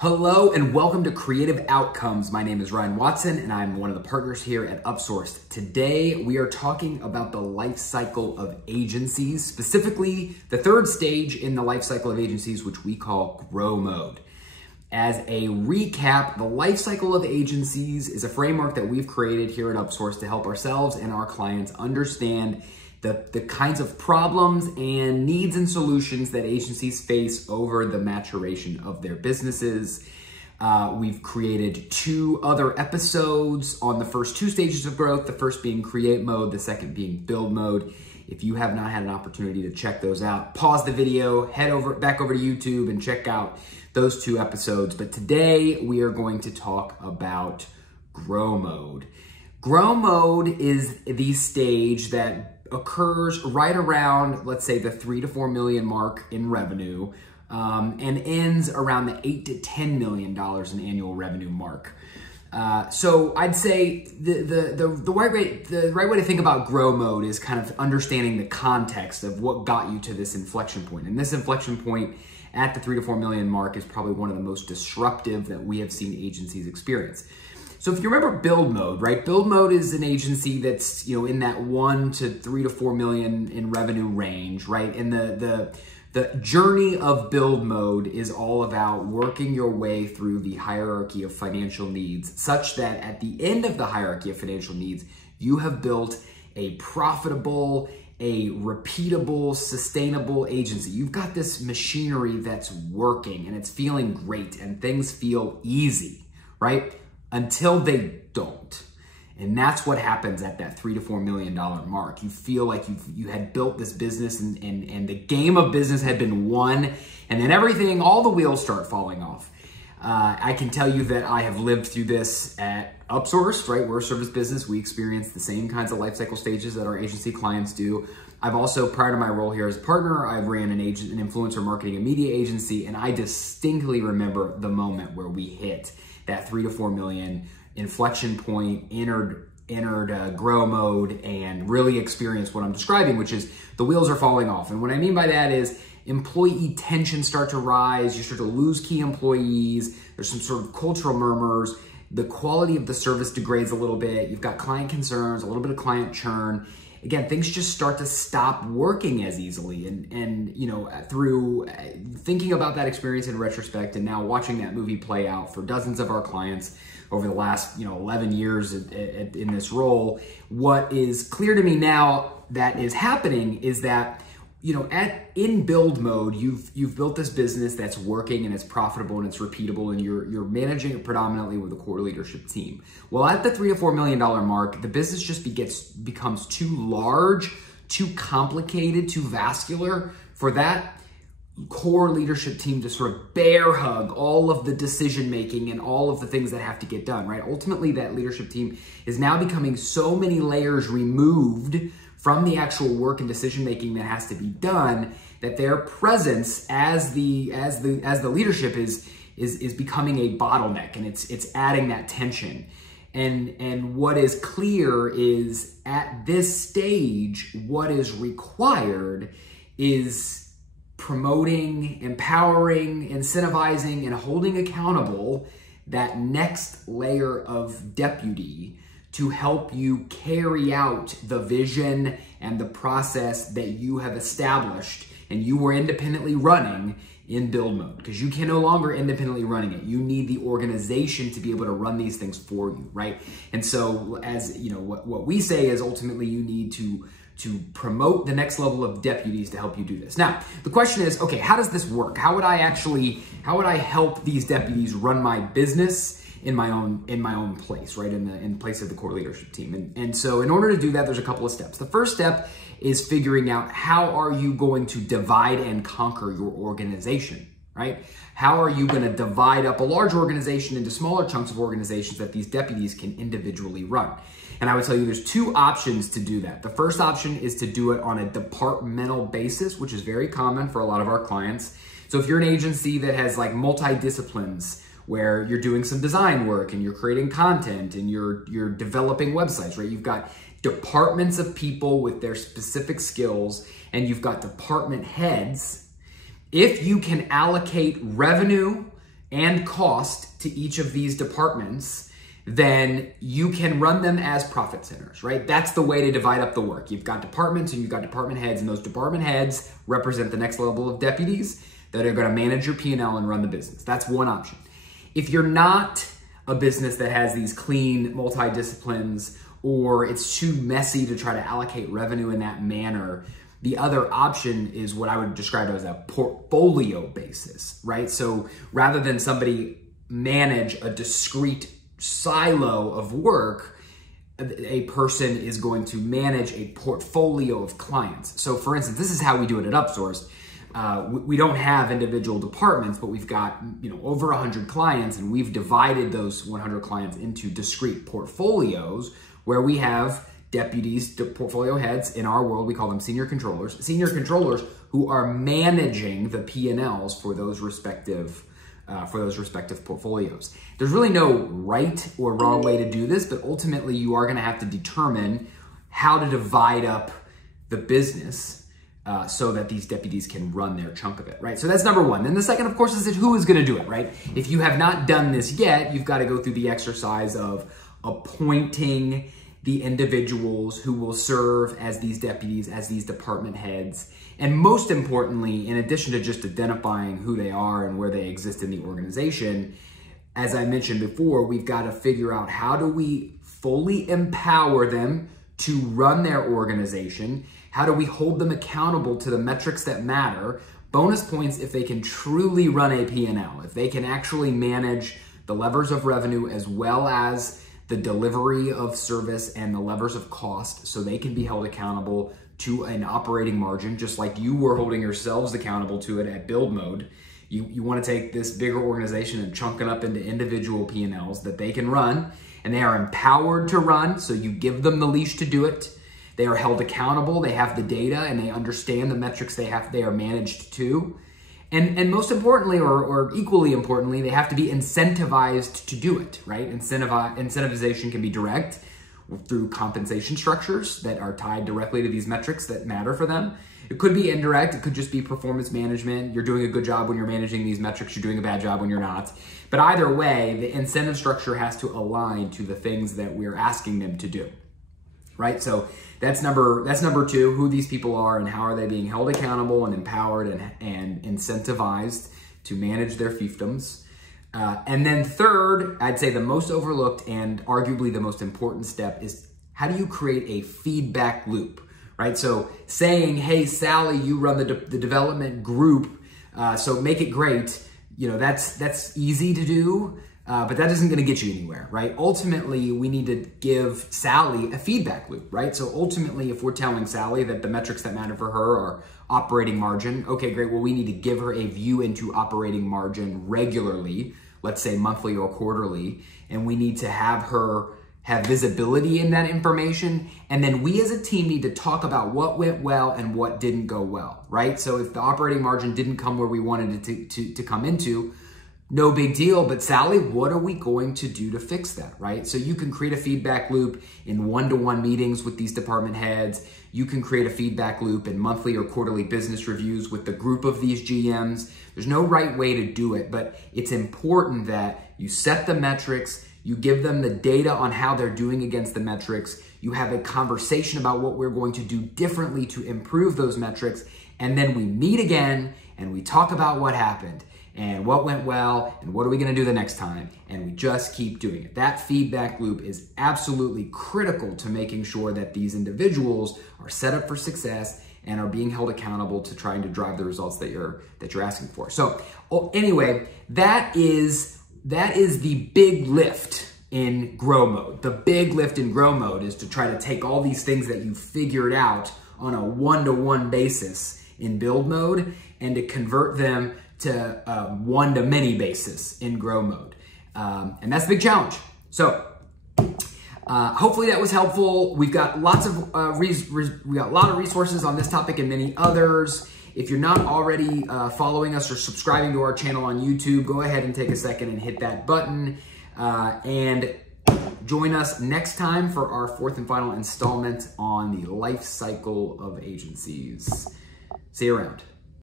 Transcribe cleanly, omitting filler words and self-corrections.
Hello and welcome to Creative Outcomes. My name is Ryan Watson and I'm one of the partners here at Upsourced. Today we are talking about the life cycle of agencies, specifically the third stage in the life cycle of agencies, which we call grow mode. As a recap, the life cycle of agencies is a framework that we've created here at Upsourced to help ourselves and our clients understand the kinds of problems and needs and solutions that agencies face over the maturation of their businesses. We've created 2 other episodes on the first 2 stages of growth, the first being create mode, the second being build mode. If you have not had an opportunity to check those out, pause the video, head back over to YouTube and check out those 2 episodes. But today we are going to talk about grow mode. Grow mode is the stage that occurs right around, let's say, the 3 to 4 million mark in revenue, and ends around the $8 to $10 million in annual revenue mark. So I'd say the right way to think about grow mode is kind of understanding the context of what got you to this inflection point. And this inflection point at the 3 to 4 million mark is probably one of the most disruptive that we have seen agencies experience. So if you remember build mode, right? Build mode is an agency that's, in that 1 to 3 to 4 million in revenue range, right? And the journey of build mode is all about working your way through the hierarchy of financial needs, such that at the end of the hierarchy of financial needs, you have built a profitable, a repeatable, sustainable agency. You've got this machinery that's working and it's feeling great and things feel easy, right? Until they don't. And that's what happens at that $3 to $4 million mark. You feel like you had built this business and the game of business had been won, and then all the wheels start falling off. I can tell you that I have lived through this at Upsourced, right? We're a service business. We experience the same kinds of life cycle stages that our agency clients do. I've also, prior to my role here as a partner, I ran an influencer marketing and media agency, and I distinctly remember the moment where we hit that 3 to 4 million inflection point, entered grow mode, and really experienced what I'm describing, which is the wheels are falling off. And what I mean by that is employee tensions start to rise, you start to lose key employees, there's some sort of cultural murmurs, the quality of the service degrades a little bit, you've got client concerns, a little bit of client churn. Again, things just start to stop working as easily. And through thinking about that experience in retrospect and now watching that movie play out for dozens of our clients over the last 11 years in this role, what is clear to me now that is happening is that in build mode, you've built this business that's working and it's profitable and it's repeatable, and you're managing it predominantly with a core leadership team. Well, at the $3 to $4 million mark, the business just becomes too large, too complicated, too vascular for that core leadership team to sort of bear hug all of the decision making and all of the things that have to get done, right? Ultimately, that leadership team is now becoming so many layers removed from the actual work and decision making that has to be done, that their presence as the leadership is becoming a bottleneck, and it's adding that tension. And what is clear is at this stage, what is required is promoting, empowering, incentivizing, and holding accountable that next layer of deputy to help you carry out the vision and the process that you have established and you were independently running in build mode, because you can no longer independently running it. You need the organization to be able to run these things for you, right? And so as what we say is ultimately you need to promote the next level of deputies to help you do this. Now, the question is, okay, how does this work? How would I help these deputies run my business in my own place, right? In place of the core leadership team. And so in order to do that, there's a couple of steps. The first step is figuring out how are you going to divide and conquer your organization, right? How are you going to divide up a large organization into smaller chunks of organizations that these deputies can individually run? And I would tell you there's 2 options to do that. The first option is to do it on a departmental basis, which is very common for a lot of our clients. So if you're an agency that has like multi-disciplines, where you're doing some design work and you're creating content and you're developing websites, right? You've got departments of people with their specific skills, and you've got department heads. If you can allocate revenue and cost to each of these departments, then you can run them as profit centers, right? That's the way to divide up the work. You've got departments and you've got department heads, and those department heads represent the next level of deputies that are going to manage your P&L and run the business. That's one option. If you're not a business that has these clean multi-disciplines, or it's too messy to try to allocate revenue in that manner, the other option is what I would describe as a portfolio basis, right? So rather than somebody manage a discrete silo of work, a person is going to manage a portfolio of clients. So for instance, this is how we do it at Upsourced. We don't have individual departments, but we've got over 100 clients, and we've divided those 100 clients into discrete portfolios where we have deputies, portfolio heads. In our world, we call them senior controllers who are managing the P&Ls for those respective portfolios. There's really no right or wrong way to do this, but ultimately you are going to have to determine how to divide up the business so that these deputies can run their chunk of it, right? So that's number one. Then the second, of course, is who is going to do it, right? If you have not done this yet, you've got to go through the exercise of appointing the individuals who will serve as these deputies, as these department heads. And most importantly, in addition to just identifying who they are and where they exist in the organization, as I mentioned before, we've got to figure out how do we fully empower them to run their organization. How do we hold them accountable to the metrics that matter? Bonus points if they can truly run a P&L, if they can actually manage the levers of revenue as well as the delivery of service and the levers of cost, so they can be held accountable to an operating margin, just like you were holding yourselves accountable to it at build mode. You want to take this bigger organization and chunk it up into individual P&Ls that they can run, and they are empowered to run, so you give them the leash to do it. They are held accountable, they have the data, and they understand the metrics they are managed to. And most importantly, or equally importantly, they have to be incentivized to do it, right? Incentivization can be direct through compensation structures that are tied directly to these metrics that matter for them. It could be indirect. It could just be performance management. You're doing a good job when you're managing these metrics. You're doing a bad job when you're not. But either way, the incentive structure has to align to the things that we're asking them to do, right? So that's number two, who these people are and how are they being held accountable and empowered and incentivized to manage their fiefdoms. And then third, I'd say the most overlooked and arguably the most important step is how do you create a feedback loop, right? So saying, hey, Sally, you run the development group, so make it great. That's easy to do. But that isn't going to get you anywhere, right? Ultimately, we need to give Sally a feedback loop, right? So ultimately, if we're telling Sally that the metrics that matter for her are operating margin, okay, great. Well, we need to give her a view into operating margin regularly, let's say monthly or quarterly, and we need to have her have visibility in that information. And then we as a team need to talk about what went well and what didn't go well, right? So if the operating margin didn't come where we wanted it to come into, no big deal, but Sally, what are we going to do to fix that, right? So you can create a feedback loop in one-to-one meetings with these department heads. You can create a feedback loop in monthly or quarterly business reviews with the group of these GMs. There's no right way to do it, but it's important that you set the metrics, you give them the data on how they're doing against the metrics, you have a conversation about what we're going to do differently to improve those metrics, and then we meet again and we talk about what happened and what went well, and what are we gonna do the next time? And we just keep doing it. That feedback loop is absolutely critical to making sure that these individuals are set up for success and are being held accountable to trying to drive the results that you're asking for. So anyway, that is the big lift in grow mode. The big lift in grow mode is to try to take all these things that you figured out on a one-to-one basis in build mode and to convert them to one-to-many basis in grow mode. And that's a big challenge. So hopefully that was helpful. We've got lots of we got a lot of resources on this topic and many others. If you're not already following us or subscribing to our channel on YouTube, go ahead and take a second and hit that button. And join us next time for our fourth and final installment on the life cycle of agencies. See you around.